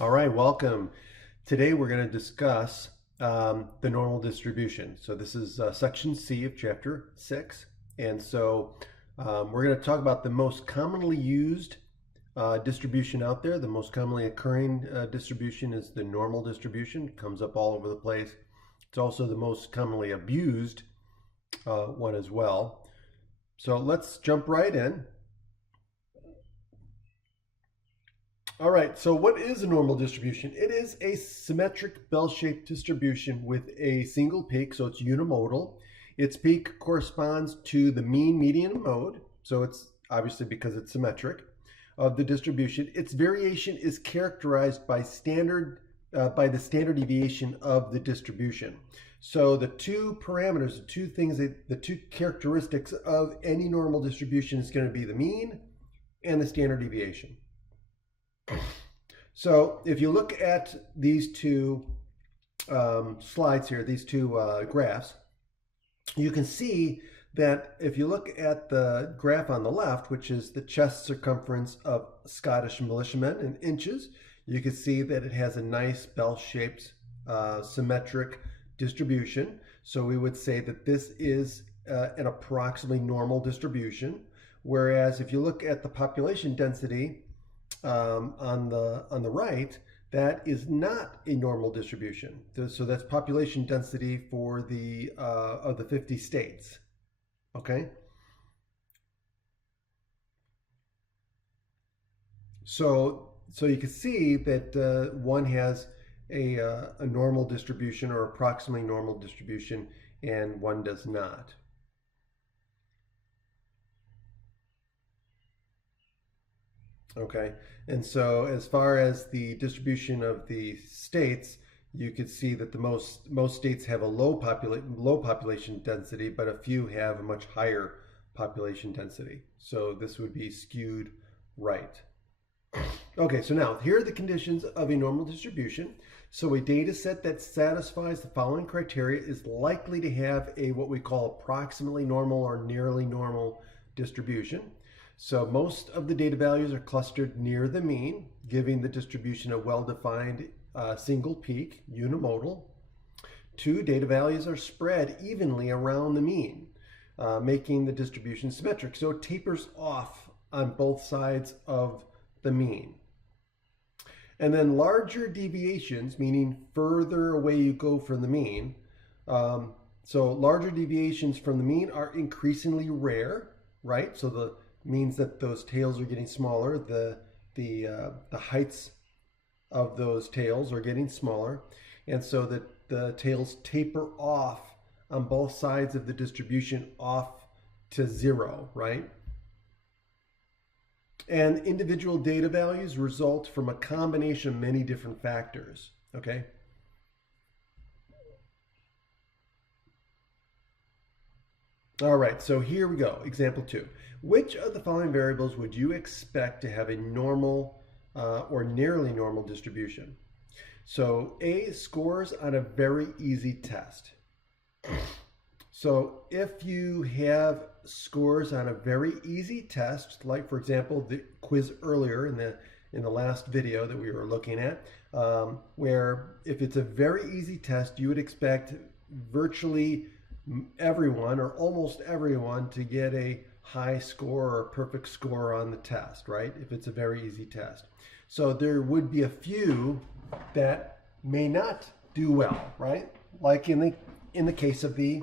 All right, welcome. Today we're going to discuss the normal distribution. So this is section C of chapter 6. And so we're going to talk about the most commonly used distribution out there. The most commonly occurring distribution is the normal distribution. It comes up all over the place. It's also the most commonly abused one as well. So let's jump right in. All right, so what is a normal distribution? It is a symmetric bell-shaped distribution with a single peak, so it's unimodal. Its peak corresponds to the mean, median, and mode, so it's obviously because it's symmetric of the distribution. Its variation is characterized by by the standard deviation of the distribution. So the two parameters, the two characteristics of any normal distribution is going to be the mean and the standard deviation. So if you look at these two slides here, these two graphs, you can see that if you look at the graph on the left, which is the chest circumference of Scottish militiamen in inches, you can see that it has a nice bell-shaped symmetric distribution. So we would say that this is an approximately normal distribution. Whereas if you look at the population density on the right, that is not a normal distribution. So that's population density for the of the 50 states. Okay. So you can see that one has a normal distribution or approximately normal distribution, and one does not. Okay, and so as far as the distribution of the states, you could see that the most states have a low population density, but a few have a much higher population density. So this would be skewed right. Okay, so now here are the conditions of a normal distribution. So a data set that satisfies the following criteria is likely to have a what we call approximately normal or nearly normal distribution. So most of the data values are clustered near the mean, giving the distribution a well-defined single peak, unimodal. 2, data values are spread evenly around the mean, making the distribution symmetric. So it tapers off on both sides of the mean. And then larger deviations, meaning further away you go from the mean. So larger deviations from the mean are increasingly rare, right? So the means that those tails are getting smaller. The heights of those tails are getting smaller, and so that the tails taper off on both sides of the distribution off to 0, right? And individual data values result from a combination of many different factors, okay? All right, so here we go. Example 2. Which of the following variables would you expect to have a normal or nearly normal distribution? So A, scores on a very easy test. So if you have scores on a very easy test, like for example the quiz earlier in the last video that we were looking at, where if it's a very easy test, you would expect virtually everyone or almost everyone to get a high score or a perfect score on the test, right? If it's a very easy test. So there would be a few that may not do well, right? Like in the case of the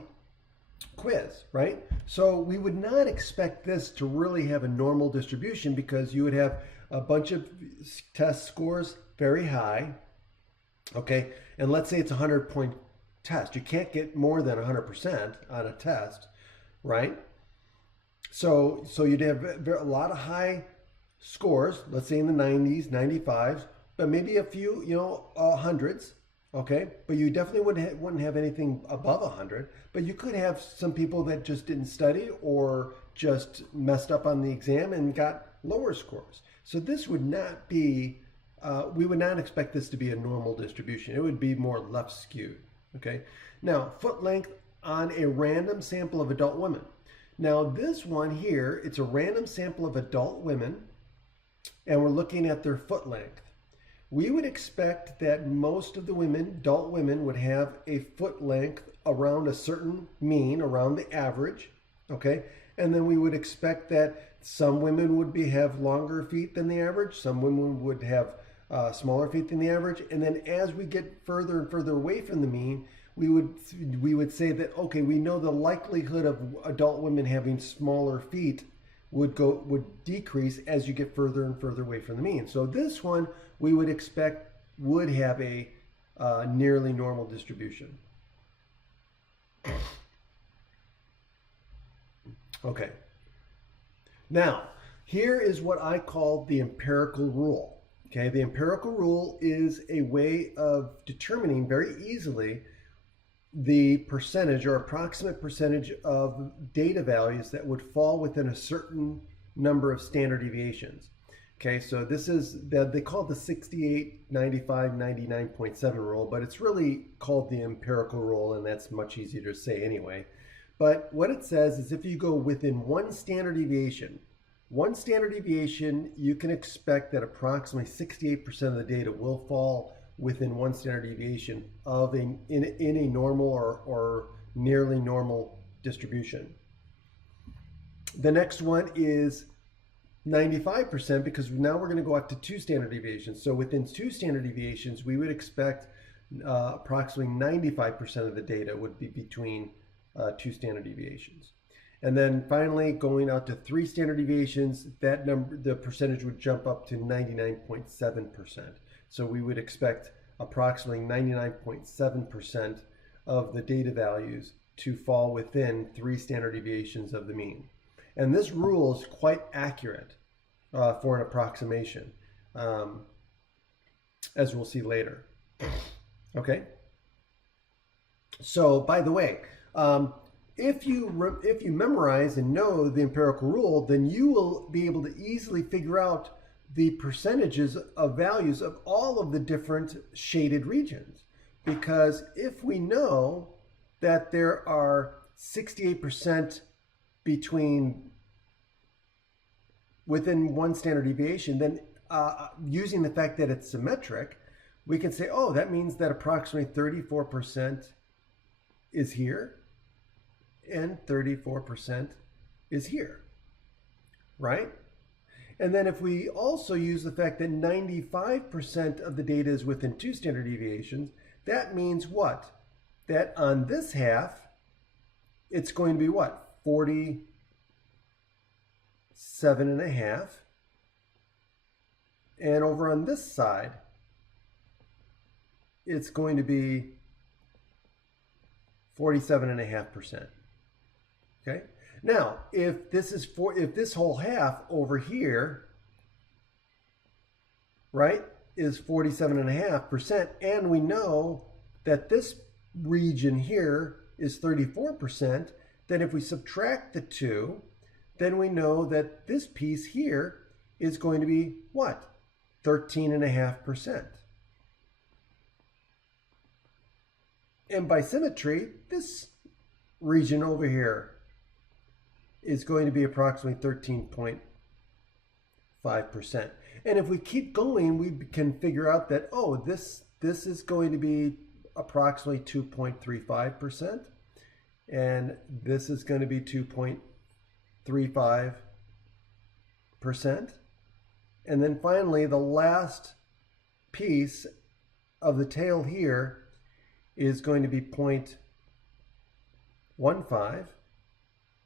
quiz, right? So we would not expect this to really have a normal distribution because you would have a bunch of test scores very high, okay? And let's say it's a 100-point test. You can't get more than 100% on a test, right? So you'd have a lot of high scores, let's say in the 90s, 95s, but maybe a few, hundreds, okay? But you definitely wouldn't have anything above 100, but you could have some people that just didn't study or just messed up on the exam and got lower scores. So this would not be, we would not expect this to be a normal distribution. It would be more left skewed. Okay, now foot length on a random sample of adult women. Now this one here, it's a random sample of adult women, and we're looking at their foot length. we would expect that most of the women, adult women, would have a foot length around a certain mean, around the average, okay? And then we would expect that some women would have longer feet than the average, some women would have smaller feet than the average, and then as we get further and further away from the mean, we would say that, okay, we know the likelihood of adult women having smaller feet would decrease as you get further and further away from the mean. So this one we would expect would have a nearly normal distribution. Okay. Now, here is what I call the empirical rule. Okay, the empirical rule is a way of determining very easily the percentage or approximate percentage of data values that would fall within a certain number of standard deviations. Okay, so this is, they call it the 68, 95, 99.7 rule, but it's really called the empirical rule, and that's much easier to say anyway. But what it says is if you go within one standard deviation, you can expect that approximately 68% of the data will fall within one standard deviation of in a normal or nearly normal distribution. The next one is 95%, because now we're going to go up to 2 standard deviations. So within 2 standard deviations, we would expect approximately 95% of the data would be between 2 standard deviations. And then finally, going out to 3 standard deviations, that number, the percentage would jump up to 99.7%. So we would expect approximately 99.7% of the data values to fall within 3 standard deviations of the mean. And this rule is quite accurate for an approximation, as we'll see later. Okay. So, by the way, if you memorize and know the empirical rule, then you will be able to easily figure out the percentages of values of all of the different shaded regions. Because if we know that there are 68% within one standard deviation, then using the fact that it's symmetric, we can say, oh, that means that approximately 34% is here and 34% is here, right? And then if we also use the fact that 95% of the data is within 2 standard deviations, that means what? That on this half, it's going to be what? 47.5. And over on this side, it's going to be 47.5%. Okay? Now, if this whole half over here, right, is 47.5%, and we know that this region here is 34%, then if we subtract the 2, then we know that this piece here is going to be what? 13.5%. And by symmetry, this region over here is going to be approximately 13.5%. And if we keep going, we can figure out that, oh, this is going to be approximately 2.35%, and this is going to be 2.35%. And then finally, the last piece of the tail here is going to be 0.15,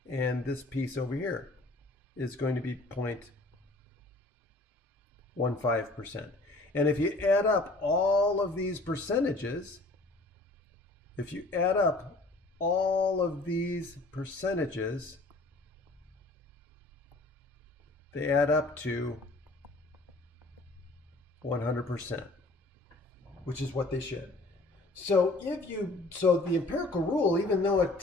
and this piece over here is going to be 0.15%. And if you add up all of these percentages, they add up to 100%, which is what they should. So the empirical rule, even though it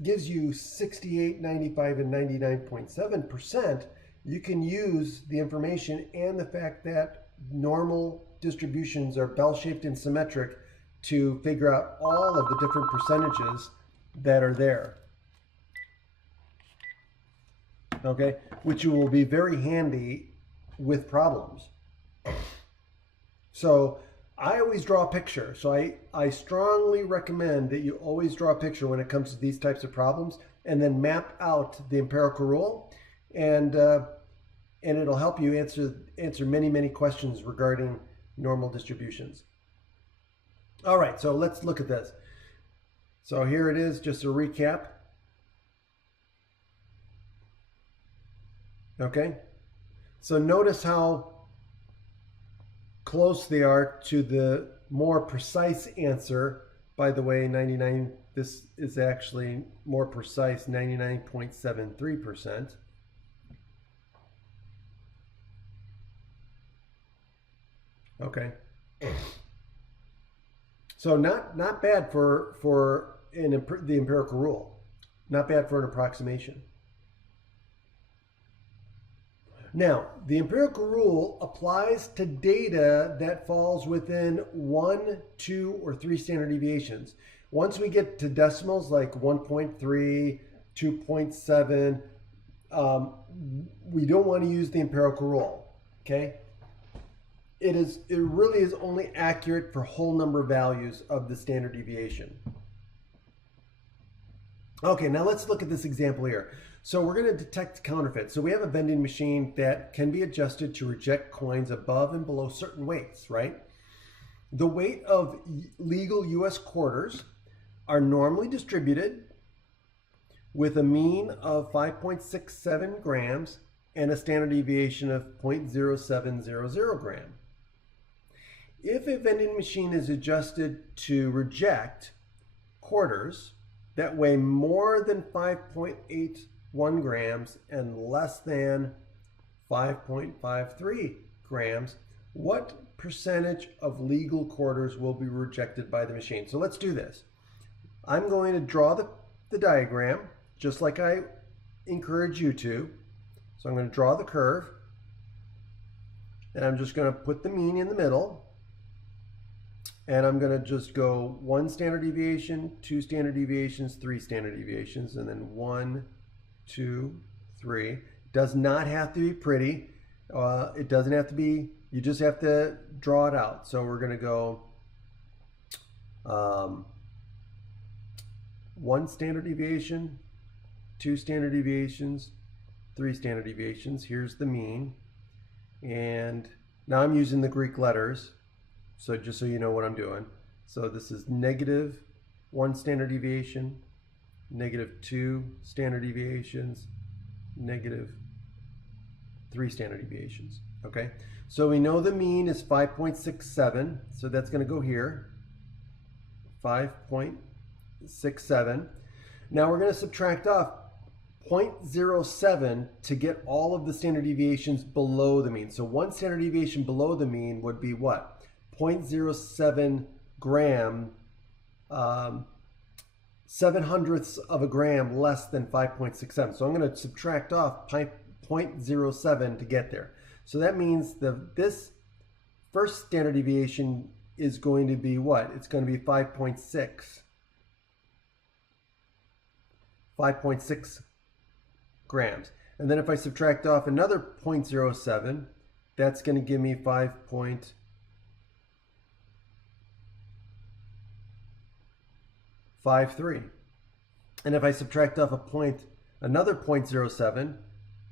gives you 68, 95, and 99.7%, you can use the information and the fact that normal distributions are bell-shaped and symmetric to figure out all of the different percentages that are there. Okay, which will be very handy with problems. So I always draw a picture. So I strongly recommend that you always draw a picture when it comes to these types of problems, and then map out the empirical rule, and it'll help you answer many questions regarding normal distributions. All right, so let's look at this. So here it is, just a recap. Okay, so notice how close they are to the more precise answer. By the way, 99, this is actually more precise, 99.73%. Okay. So not bad for the empirical rule. Not bad for an approximation. Now, the empirical rule applies to data that falls within 1, 2, or 3 standard deviations. Once we get to decimals like 1.3, 2.7, we don't want to use the empirical rule, okay? It really is only accurate for whole number values of the standard deviation. Okay, now let's look at this example here. So we're going to detect counterfeit. So we have a vending machine that can be adjusted to reject coins above and below certain weights, right? The weight of legal US quarters are normally distributed with a mean of 5.67 grams and a standard deviation of 0.0700 gram. If a vending machine is adjusted to reject quarters that weigh more than 5.81 grams and less than 5.53 grams, what percentage of legal quarters will be rejected by the machine? So let's do this. I'm going to draw the diagram just like I encourage you to. So I'm going to draw the curve, and I'm just going to put the mean in the middle. And I'm going to just go 1 standard deviation, 2 standard deviations, 3 standard deviations, and then 1, 2, 3. Does not have to be pretty. It doesn't have to be, you just have to draw it out. So we're going to go 1 standard deviation, 2 standard deviations, 3 standard deviations. Here's the mean. And now I'm using the Greek letters. So just so you know what I'm doing. So this is -1 standard deviation, -2 standard deviations, -3 standard deviations. Okay, so we know the mean is 5.67, so that's going to go here, 5.67. Now we're going to subtract off 0.07 to get all of the standard deviations below the mean. So 1 standard deviation below the mean would be what? 0.07 gram, 7/100ths of a gram less than 5.67. So I'm going to subtract off 0.07 to get there. So that means this first standard deviation is going to be what? It's going to be 5.6 grams. And then if I subtract off another 0.07, that's going to give me 5.53. And if I subtract off another 0.07,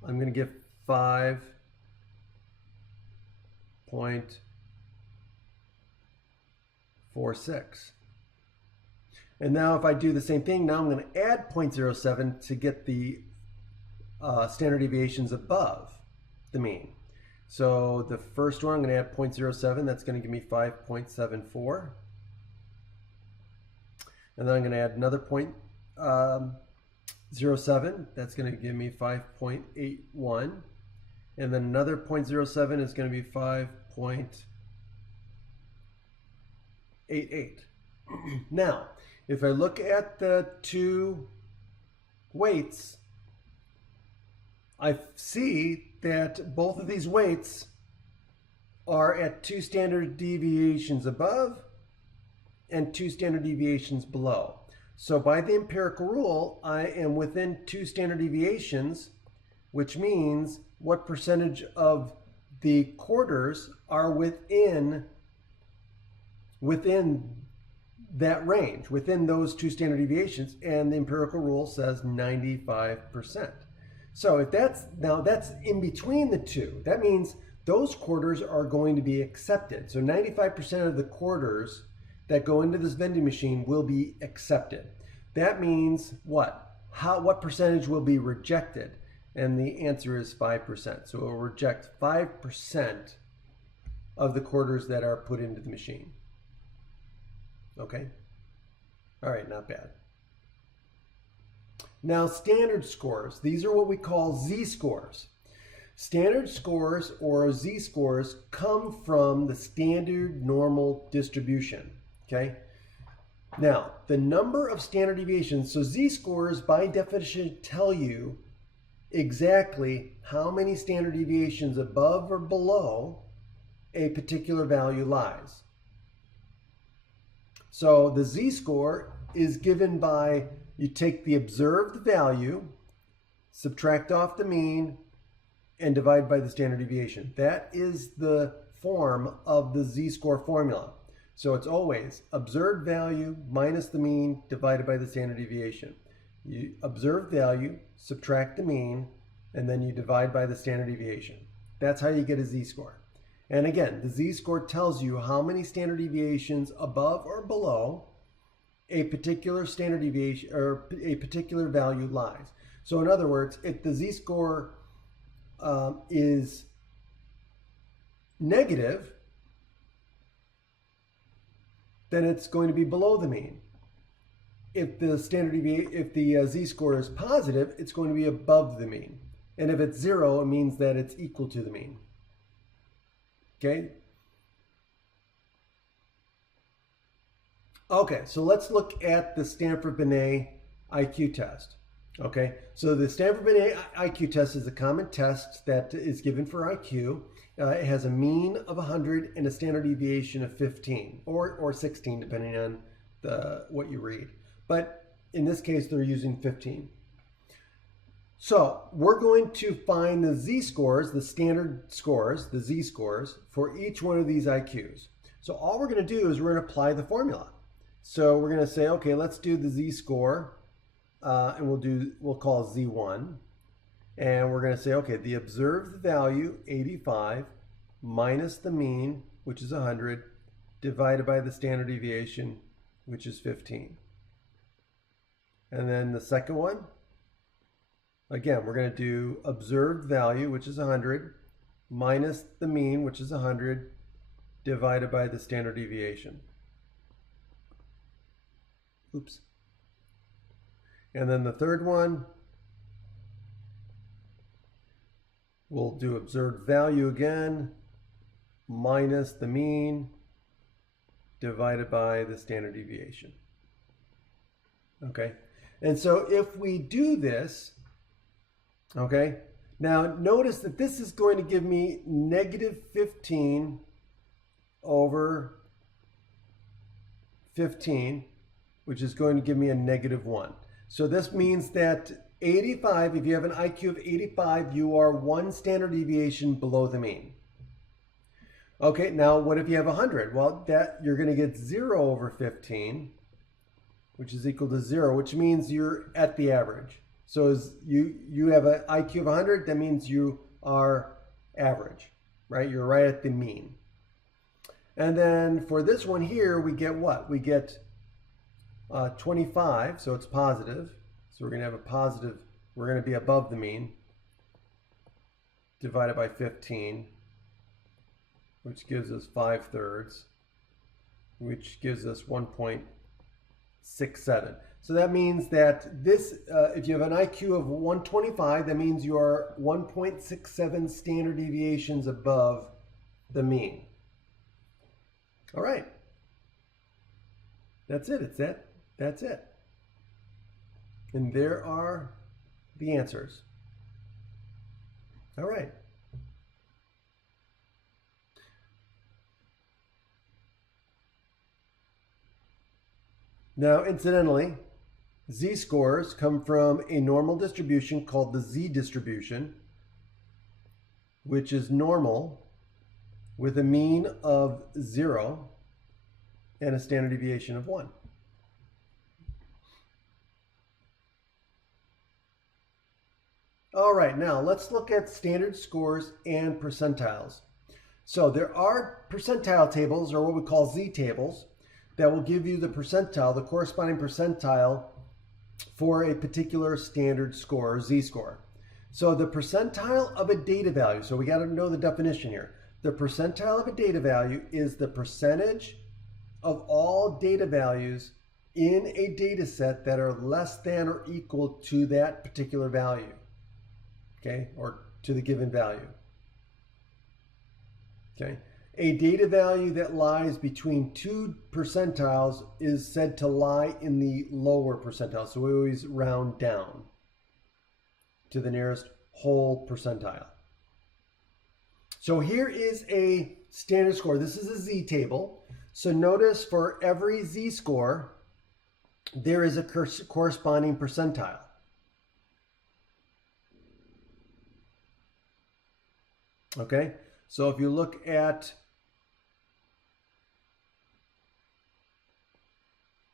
I'm going to get 5.46. And now if I do the same thing, now I'm going to add 0.07 to get the standard deviations above the mean. So the first one, I'm going to add 0.07. That's going to give me 5.74. And then I'm going to add another 0.07. That's going to give me 5.81. And then another 0.07 is going to be 5.88. Now, if I look at the two weights, I see that both of these weights are at 2 standard deviations above and 2 standard deviations below. So by the empirical rule, I am within 2 standard deviations, which means what percentage of the quarters are within within that range, within those two standard deviations, and the empirical rule says 95%. So if that's in between the two, that means those quarters are going to be accepted. So 95% of the quarters that go into this vending machine will be accepted. That means what? What percentage will be rejected? And the answer is 5%. So it will reject 5% of the quarters that are put into the machine. Okay? All right, not bad. Now, standard scores. These are what we call z-scores. Standard scores or z-scores come from the standard normal distribution. Okay? Now, the number of standard deviations, so z-scores by definition tell you exactly how many standard deviations above or below a particular value lies. So the z-score is given by, you take the observed value, subtract off the mean, and divide by the standard deviation. That is the form of the z-score formula. So it's always observed value minus the mean divided by the standard deviation. You observe value, subtract the mean, and then you divide by the standard deviation. That's how you get a z-score. And again, the z-score tells you how many standard deviations above or below a particular standard deviation or a particular value lies. So in other words, if the z-score is negative, then it's going to be below the mean. If the z-score is positive, it's going to be above the mean. And if it's 0, it means that it's equal to the mean. Okay? Okay, so let's look at the Stanford-Binet IQ test. Okay, so the Stanford-Binet IQ test is a common test that is given for IQ. It has a mean of 100 and a standard deviation of 15 or 16, depending on what you read. But in this case, they're using 15. So we're going to find the z-scores, the standard scores, the z-scores for each one of these IQs. So all we're going to do is we're going to apply the formula. So we're going to say, okay, let's do the z-score, and we'll call z1. And we're going to say, okay, the observed value, 85, minus the mean, which is 100, divided by the standard deviation, which is 15. And then the second one, again, we're going to do observed value, which is 100, minus the mean, which is 100, divided by the standard deviation. Oops. And then the third one, we'll do observed value again, minus the mean, divided by the standard deviation. Okay, and so if we do this, okay, now notice that this is going to give me negative 15 over 15, which is going to give me a negative 1. So this means that 85, if you have an IQ of 85, you are one standard deviation below the mean. Okay, now what if you have 100? Well, you're going to get 0 over 15, which is equal to 0, which means you're at the average. So as you have an IQ of 100, that means you are average, right? You're right at the mean. And then for this one here, we get what? We get 25, so it's positive. So we're going to have a positive, we're going to be above the mean, divided by 15, which gives us 5/3, which gives us 1.67. So that means that this, if you have an IQ of 125, that means you are 1.67 standard deviations above the mean. All right. That's it. That's it. And there are the answers. All right. Now, incidentally, z-scores come from a normal distribution called the z-distribution, which is normal with a mean of 0 and a standard deviation of 1. All right, now let's look at standard scores and percentiles. So there are percentile tables, or what we call Z tables, that will give you the percentile, the corresponding percentile for a particular standard score, or Z score. So the percentile of a data value, so we got to know the definition here. The percentile of a data value is the percentage of all data values in a data set that are less than or equal to that particular value, okay, or to the given value. Okay, a data value that lies between 2 percentiles is said to lie in the lower percentile. So we always round down to the nearest whole percentile. So here is a standard score. This is a Z table. So notice for every Z score, there is a corresponding percentile. Okay, so if you look at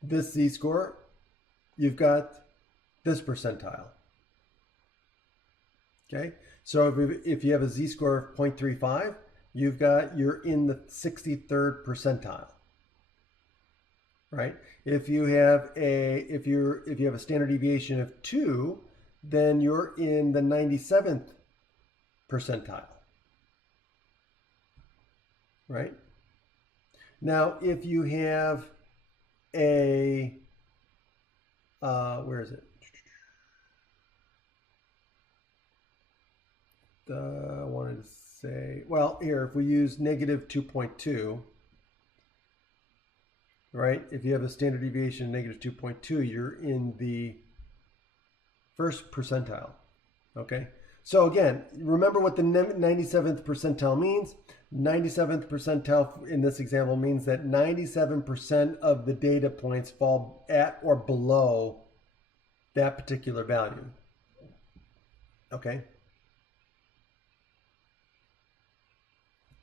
this Z score, you've got this percentile. Okay, so if you have a Z score of 0.35, you're in the 63rd percentile, right? If you have a standard deviation of 2, then you're in the 97th percentile, right? Now, if you have a where is it? I wanted to say, well, here, if we use negative 2.2, right? If you have a standard deviation of negative 2.2, you're in the first percentile, okay? So again, remember what the 97th percentile means. 97th percentile in this example means that 97% of the data points fall at or below that particular value, okay?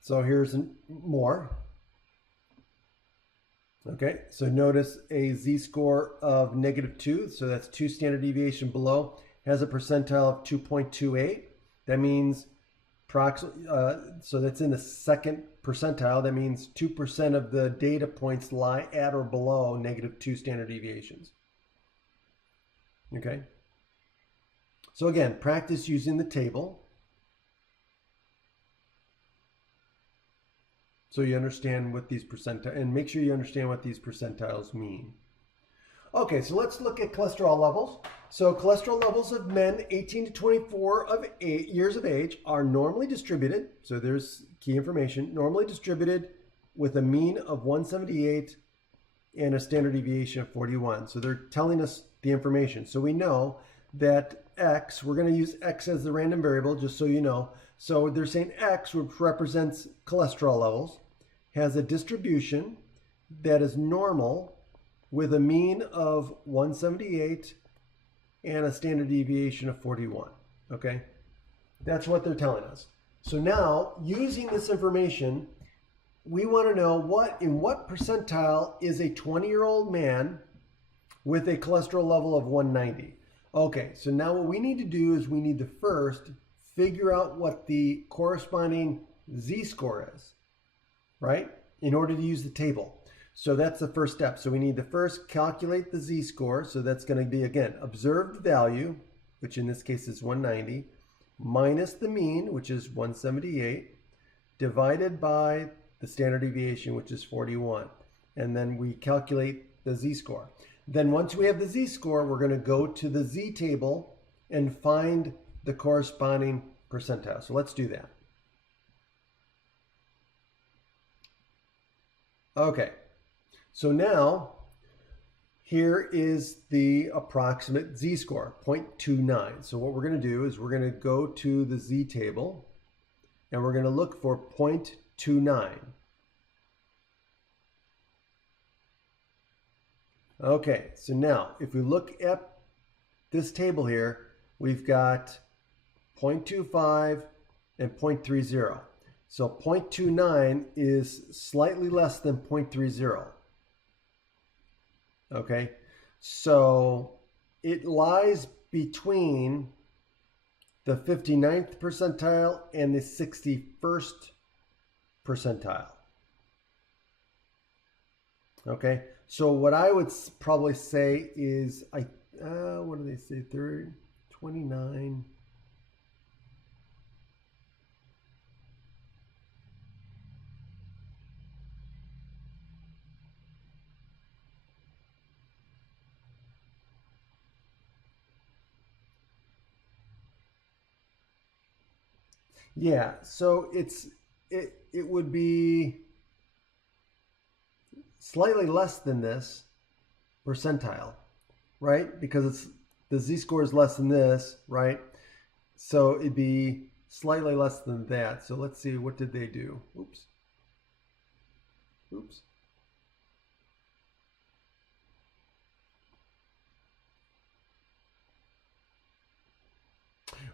So here's more. Okay, so notice a Z score of negative 2, so that's 2 standard deviation below, has a percentile of 2.28. That means, so that's in the second percentile. That means 2% of the data points lie at or below negative 2 standard deviations. Okay, so again, practice using the table, so you understand what these percentiles, and make sure you understand what these percentiles mean. Okay, so let's look at cholesterol levels. So cholesterol levels of men 18 to 24 years of age are normally distributed. So there's key information. Normally distributed with a mean of 178 and a standard deviation of 41. So they're telling us the information. So we know that X, we're going to use X as the random variable, just so you know. So they're saying X, which represents cholesterol levels, has a distribution that is normal with a mean of 178 and a standard deviation of 41, okay? That's what they're telling us. So now, using this information, we want to know in what percentile is a 20-year-old man with a cholesterol level of 190. Okay, so now what we need to do is we need to first figure out what the corresponding Z-score is, right? In order to use the table. So that's the first step. So we need to first calculate the Z-score. So that's going to be, again, observed value, which in this case is 190, minus the mean, which is 178, divided by the standard deviation, which is 41. And then we calculate the Z-score. Then once we have the Z-score, we're going to go to the Z table and find the corresponding percentile. So let's do that. Okay, so now here is the approximate Z-score, 0.29. So what we're going to do is we're going to go to the Z table and we're going to look for 0.29. Okay, so now if we look at this table here, we've got 0.25 and 0.30. So 0.29 is slightly less than 0.30. Okay, so it lies between the 59th percentile and the 61st percentile. Okay, so what I would probably say is, what do they say, 30, 29. Yeah, so it would be slightly less than this percentile, right? Because it's the z-score is less than this, right? So it'd be slightly less than that. So let's see, what did they do? Oops. Oops.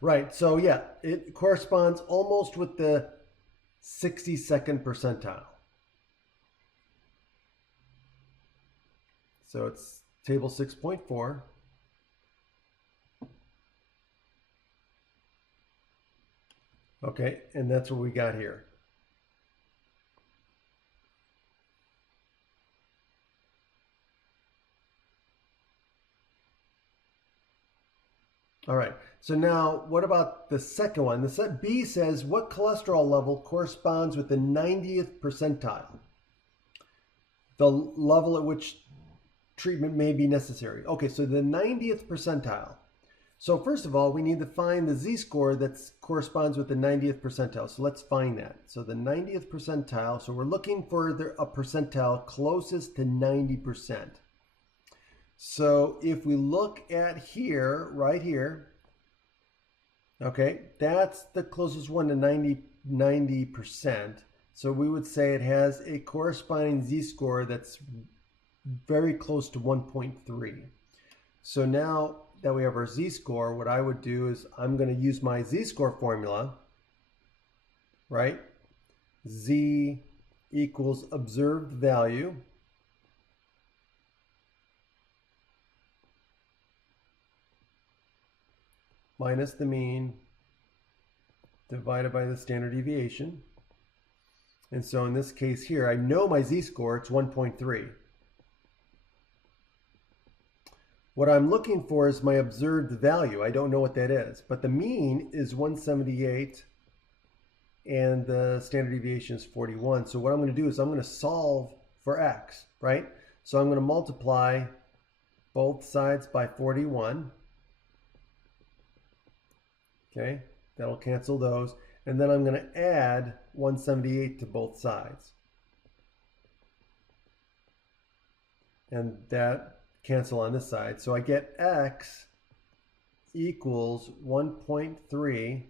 Right, so yeah, it corresponds almost with the 62nd percentile. So it's table 6.4. Okay, and that's what we got here. All right, so now what about the second one? The set B says, what cholesterol level corresponds with the 90th percentile? The level at which treatment may be necessary. Okay, so the 90th percentile. So first of all, we need to find the z-score that corresponds with the 90th percentile. So let's find that. So the 90th percentile, so we're looking for a percentile closest to 90%. So if we look at here, right here, okay, that's the closest one to 90%. So we would say it has a corresponding z-score that's very close to 1.3. So now that we have our z-score, what I would do is I'm going to use my z-score formula, right? Z equals observed value minus the mean divided by the standard deviation. And so in this case here, I know my z-score, it's 1.3. What I'm looking for is my observed value. I don't know what that is, but the mean is 178 and the standard deviation is 41. So what I'm going to do is I'm going to solve for x, right? So I'm going to multiply both sides by 41. Okay, that'll cancel those. And then I'm going to add 178 to both sides. And that cancel on this side. So I get x equals 1.3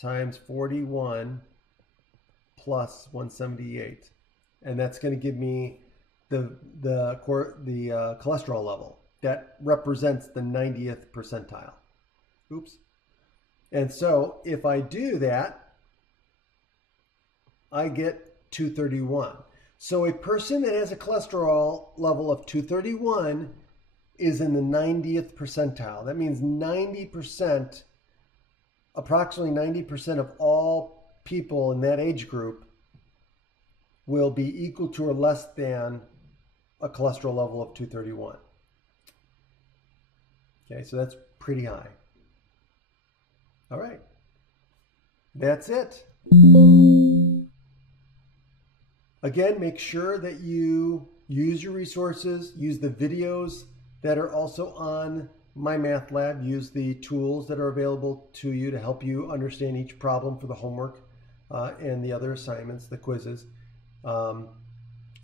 times 41 plus 178. And that's going to give me the cholesterol level. That represents the 90th percentile. Oops. And so if I do that, I get 231. So a person that has a cholesterol level of 231 is in the 90th percentile. That means 90%, approximately 90% of all people in that age group will be equal to or less than a cholesterol level of 231. Okay, so that's pretty high. All right, that's it. Again, make sure that you use your resources, use the videos that are also on My Math Lab, use the tools that are available to you to help you understand each problem for the homework and the other assignments, the quizzes. And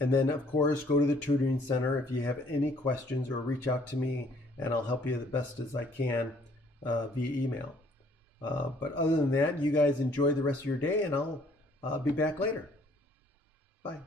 then, of course, go to the tutoring center if you have any questions, or reach out to me and I'll help you the best as I can via email. But other than that, you guys enjoy the rest of your day, and I'll be back later. Bye.